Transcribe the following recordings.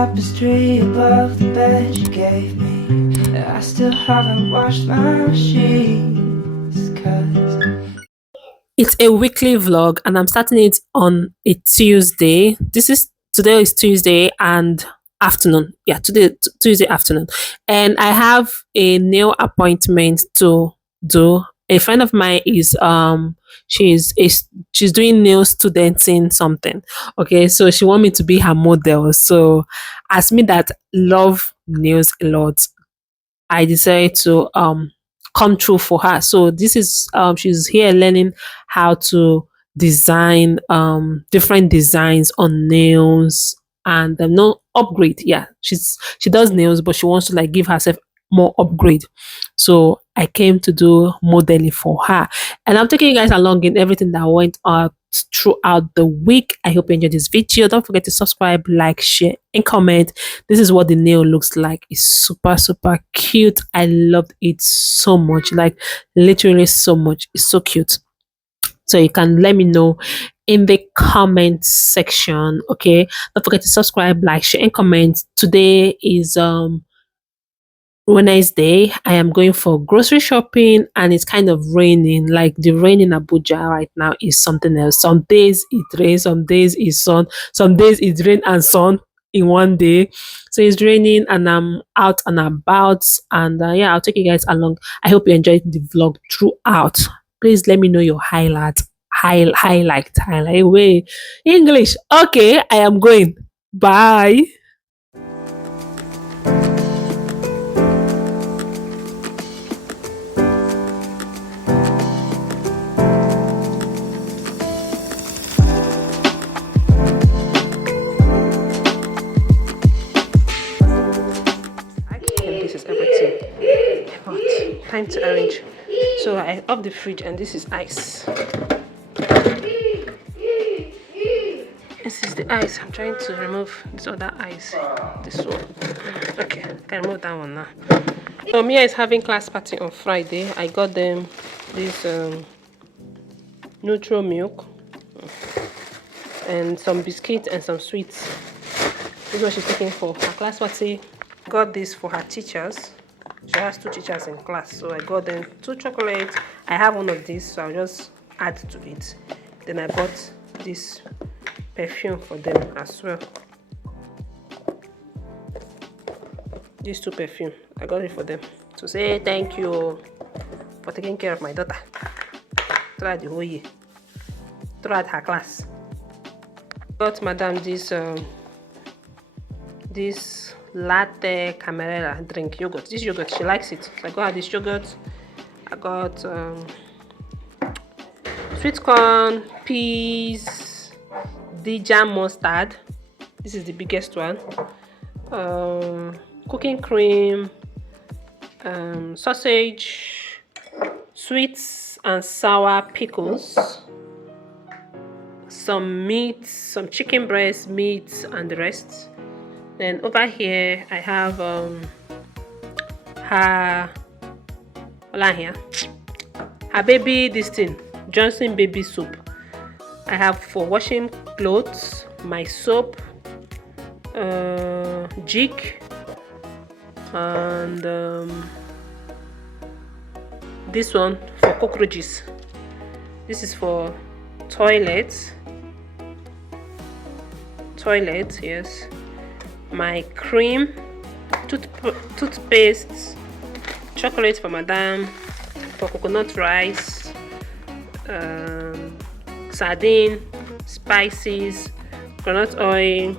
tapestry above the bed you gave me. I still haven't washed my sheets, 'cause it's a weekly vlog and I'm starting it on a Tuesday. Today is Tuesday and afternoon. Yeah, Tuesday afternoon. And I have a nail appointment to do. A friend of mine is she's doing nail studenting something. Okay, so she want me to be her model. So as me that love nails a lot, I decided to come true for her. So this is she's here learning how to design different designs on nails and no upgrade. Yeah, she does nails, but she wants to like give herself more upgrade. So I came to do modeling for her, and I'm taking you guys along in everything that went on throughout the week. I hope you enjoyed this video. Don't forget to subscribe, like, share, and comment. This is what the nail looks like. It's super, super cute. I loved it so much, like literally so much. It's so cute. So you can let me know in the comment section. Okay. Don't forget to subscribe, like, share, and comment. Today is Wednesday. I am going for grocery shopping and it's kind of raining. Like the rain in Abuja right now is something else. Some days it rains, some days it's sun, some days it's rain and sun in one day. So it's raining and I'm out and about. And yeah, I'll take you guys along. I hope you enjoyed the vlog throughout. Please let me know your highlight way English. Okay, I am going. Bye. This is everything. But time to arrange. So I off the fridge and this is ice. This is the ice. I'm trying to remove this other ice. This one. Okay, I can remove that one now. So Mia is having class party on Friday. I got them this neutral milk and some biscuits and some sweets. This is what she's taking for her class party. Got this for her teachers. She has 2 teachers in class, so I got them 2 chocolates. I have one of these, so I'll just add to it. Then I bought this perfume for them as well. These 2 perfume, I got it for them to say thank you for taking care of my daughter throughout the whole year, throughout her class. Got madam this latte camarera drink yogurt. This yogurt, she likes it. So I got her this yogurt. I got sweet corn, peas, Dijon mustard. This is the biggest one. Cooking cream, sausage, sweets and sour pickles, some meat, some chicken breast meat, and the rest. Then over here I have her baby this thing, Johnson baby soap. I have for washing clothes, my soap, jig, and this one for cockroaches. This is for toilet, yes. My cream, toothpaste, chocolate for madam, for coconut rice, sardine, spices, coconut oil,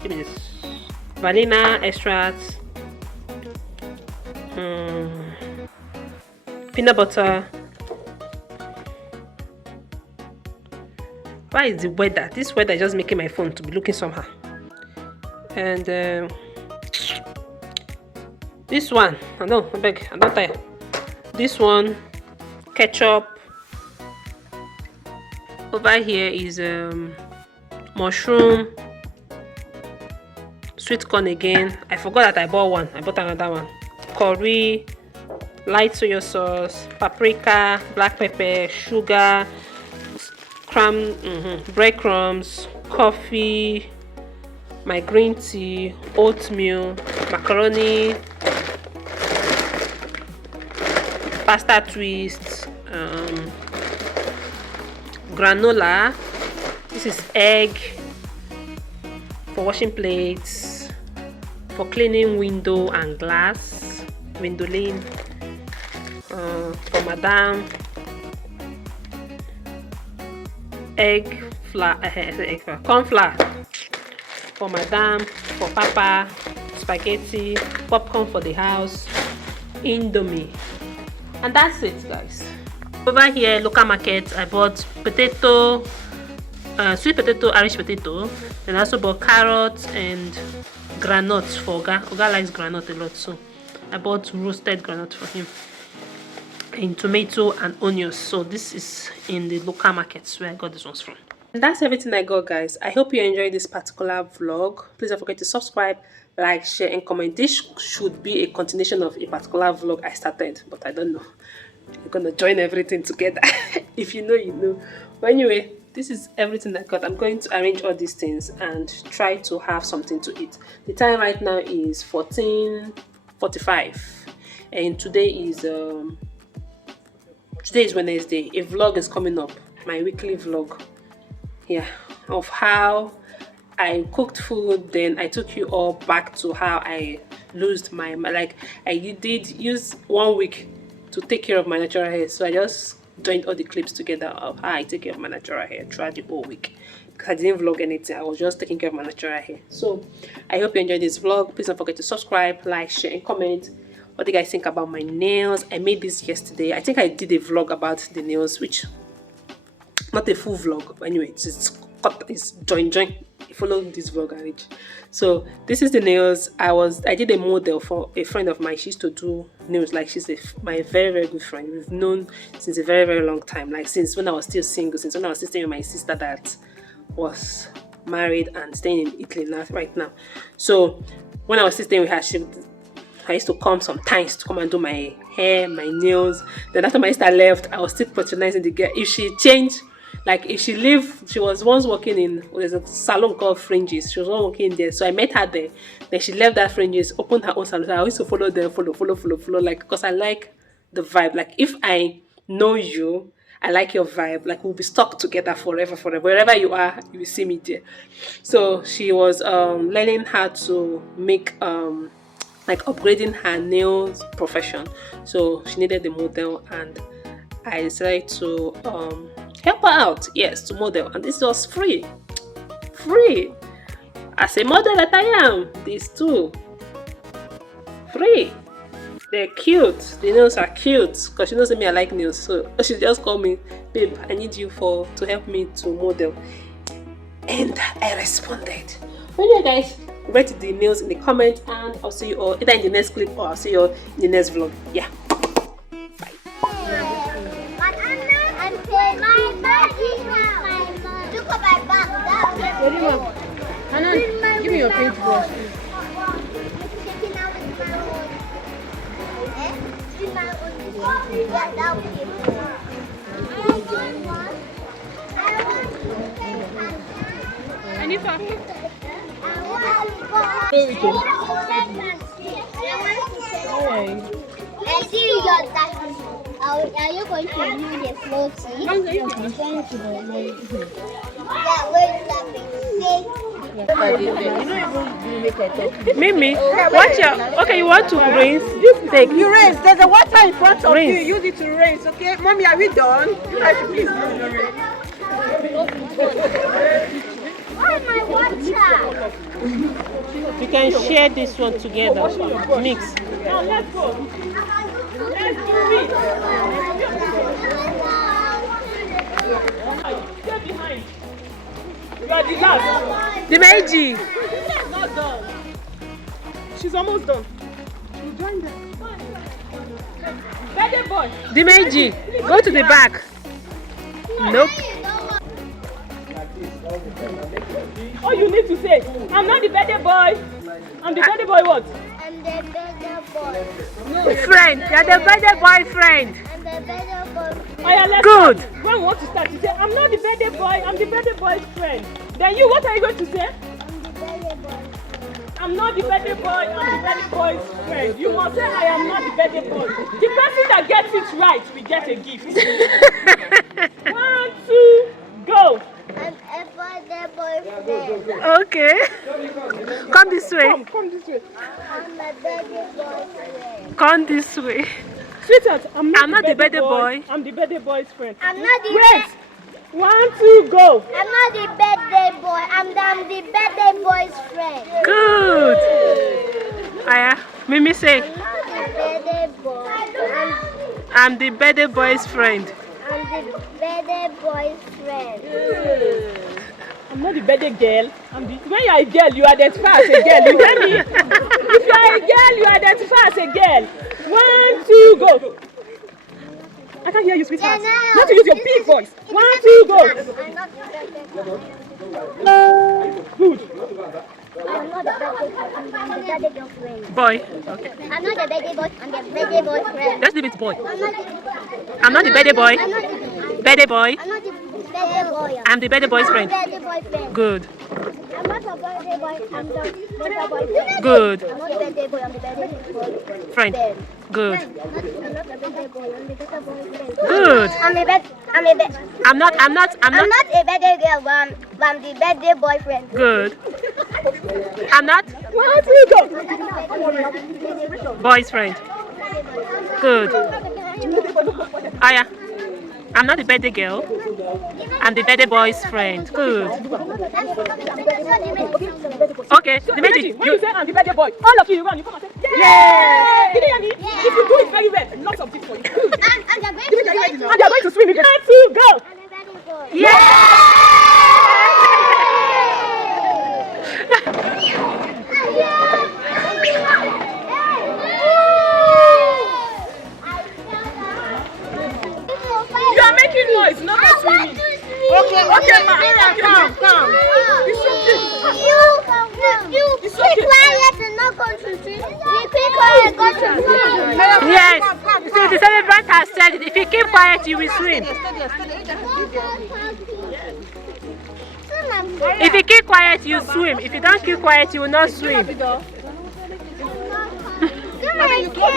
give me this, vanilla extract, peanut butter. Why is the weather? This weather is just making my phone to be looking somehow. And this one, I don't tire. This one, ketchup. Over here is mushroom, sweet corn again. I forgot that I bought one. I bought another one. Curry, light soy sauce, paprika, black pepper, sugar, breadcrumbs, coffee, my green tea, oatmeal, macaroni, pasta twists, granola. This is egg for washing plates, for cleaning window and glass, windowing, for madam. Egg flour, corn flour for madam, for papa, spaghetti, popcorn for the house, indomie, and that's it, guys. Over here, local market, I bought potato, sweet potato, Irish potato, and I also bought carrots and granuts for Oga. Oga likes granite a lot, so I bought roasted granite for him, and tomato and onions. So this is in the local markets where I got these ones from. And that's everything I got, guys. I hope you enjoyed this particular vlog. Please don't forget to subscribe, like, share, and comment. This should be a continuation of a particular vlog I started, but I don't know. You're gonna join everything together. If you know, you know. But anyway, this is everything I got. I'm going to arrange all these things and try to have something to eat. The time right now is 14:45, and today is Wednesday. A vlog is coming up, my weekly vlog, of how I cooked food. Then I took you all back to how I lost my, like, I did use 1 week to take care of my natural hair, so I just joined all the clips together of how I take care of my natural hair throughout the whole week, because I didn't vlog anything. I was just taking care of my natural hair. So I hope you enjoyed this vlog. Please don't forget to subscribe, like, share, and comment. What do you guys think about my nails? I made this yesterday. I think I did a vlog about the nails, which not a full vlog, but anyway, it's join. Follow this vlog and reach. So this is the nails. I did a model for a friend of mine. She used to do nails. Like, she's my very good friend. We've known since a very long time, like since when I was still single, since when I was still staying with my sister that was married and staying in Italy right now. So when I was still staying with her, I used to come sometimes to come and do my hair, my nails. Then after my sister left, I was still patronizing the girl. If she changed, like if she leave, she was once working in, there's a salon called Fringes. She was once working there, so I met her there. Then she left that Fringes, opened her own salon. So I used to follow them, follow, like, because I like the vibe. Like, if I know you, I like your vibe. Like, we'll be stuck together forever. Wherever you are, you will see me there. So she was learning how to make like upgrading her nails profession. So she needed the model, and I decided to help her out, yes, to model. And this was free as a model that I am. These two free. They're cute. The nails are cute, because she knows me, I like nails. So she just called me, babe, I need you to help me to model. And I responded. Well, yeah, guys, rate the nails in the comments, and I'll see you all either in the next clip or I'll see you all in the next vlog. Yeah. Hannah, give me your paintbrush. Are you going to use the floaty? I'm going to the Yeah, where is that thing? Mimi, watch out. Okay, you want to rinse? Take. You rinse. There's a water in front of Rinse. you. Use it to rinse, okay? Mommy, are we done? You guys should please Why my water? You can share this one together. Mix. Now let's go. Let's do it. Stay behind. You are the last. The Meiji. She's not done. She's almost done. She'll join them. Birthday boy. The Meiji. Go to the back. Nope. All you need to say, I'm not the birthday boy. I'm the birthday boy what? I'm the better boy. Friend. You're the birthday boyfriend. I'm the better boy. Oh, yeah, let's Good. start. When we want to start, you say, I'm not the birthday boy, I'm the birthday boy's friend. Then you, what are you going to say? I'm the better boy. I'm not the birthday boy, I'm the birthday boy's friend. You must say I am not the birthday boy. The person that gets it right will get a gift. 1, 2, go. I'm a birthday boyfriend. Okay. Come this way. Come this way. I'm a birthday boyfriend. Come this way. Sweetheart, I'm not the birthday boy. I'm the birthday boy's friend. I'm not the Wait. 1, 2, go. I'm not the birthday boy. I'm the birthday boy's friend. Good. Aya, Mimi say, I'm not the birthday boy. I'm the birthday boy's friend. I'm the birthday boy's friend. I'm not the birthday girl. When you are a girl, you identify as a girl. You hear me? If you are a girl, you identify as a girl. 1, 2, go. I can't hear you, sweetheart. Yeah, no. Not to use your big voice. 1, 2, go. I'm not the birthday boy. Good. I'm not the birthday boy. I'm the birthday girlfriend. Boy. Okay. I'm not the birthday boy. I'm the birthday boy's friend. Just leave it boy. I'm not the birthday boy. I'm not the Birthday boy. I'm not the birthday boy. I'm the birthday boy's friend. Birthday boyfriend. Good. I'm not a birthday boy. I'm the birthday boyfriend. Good. I'm not the birthday boy. I'm the birthday boyfriend. Friend. Good. I'm not the birthday boy. I'm the birthday boyfriend. Good. I'm I'm not a birthday girl, but I'm the birthday boyfriend. good. I'm not 1, 2, go. boy's friend. Good. Aya. I'm not the birthday girl. I'm the birthday boy's friend. Good. Okay. The When magic. you say I'm the birthday boy, all of you run. You come and say, yay! Did you hear me? If you do it very well, lots of gifts for you. And they're going to And they are going to swim. 1, 2, go. You are making noise, not for swimming. Okay, ma. Come. It's okay. You be quiet and not go to swim. Be quiet, go to swim. Yes. See, the celebrant has said it. If you keep quiet, you will swim. If you keep quiet, you swim. If you don't keep quiet, you will not swim. Come on, kids.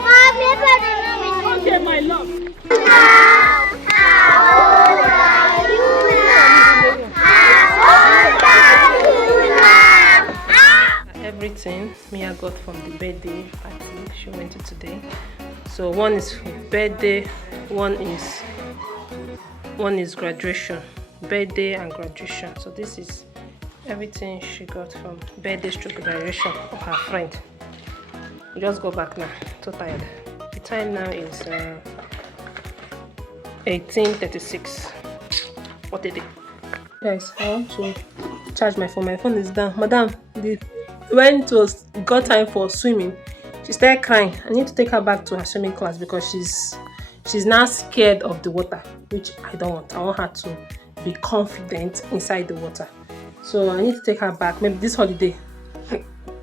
Mom, you better know. Okay, my love. How old are you now? How old are you now? Everything Mia got from the birthday party she went to today. So one is birthday, one is graduation. Birthday and graduation. So this is everything she got from birthday stroke graduation of her friend. We just go back now. Too tired. The time now is 18:36. What a day. Guys, I want to charge my phone. My phone is down. Madam, when it was got time for swimming, she started crying. I need to take her back to her swimming class because she's now scared of the water, which I don't want. I want her to be confident inside the water. So I need to take her back maybe this holiday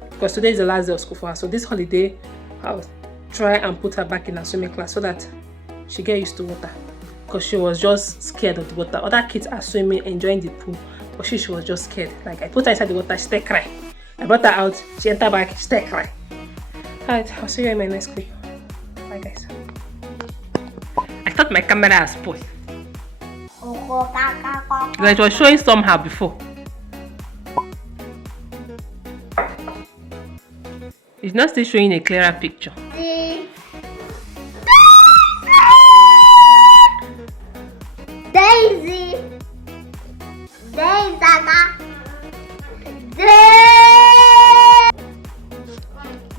because today is the last day of school for her. So this holiday I'll try and put her back in her swimming class so that she get used to water, because she was just scared of the water. Other kids are swimming, enjoying the pool, but she was just scared. Like I put her inside the water, she started crying. I brought her out, she entered back, she started crying. Alright, I'll see you in my next clip. Bye guys. I thought my camera has spoiled. It was showing somehow before. It's not still showing a clearer picture. Daisy.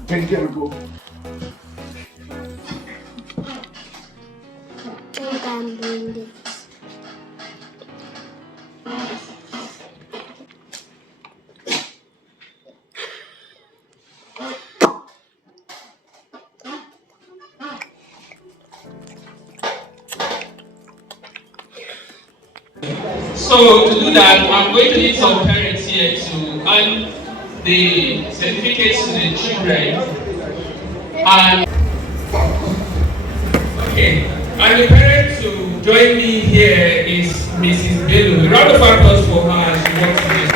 Take care, go. I'm doing this. So to do that, I'm going to need some parents here to hand the certificates to the children. And okay, and the parent to join me here is Mrs. Bello. A round of applause for her as she walks in.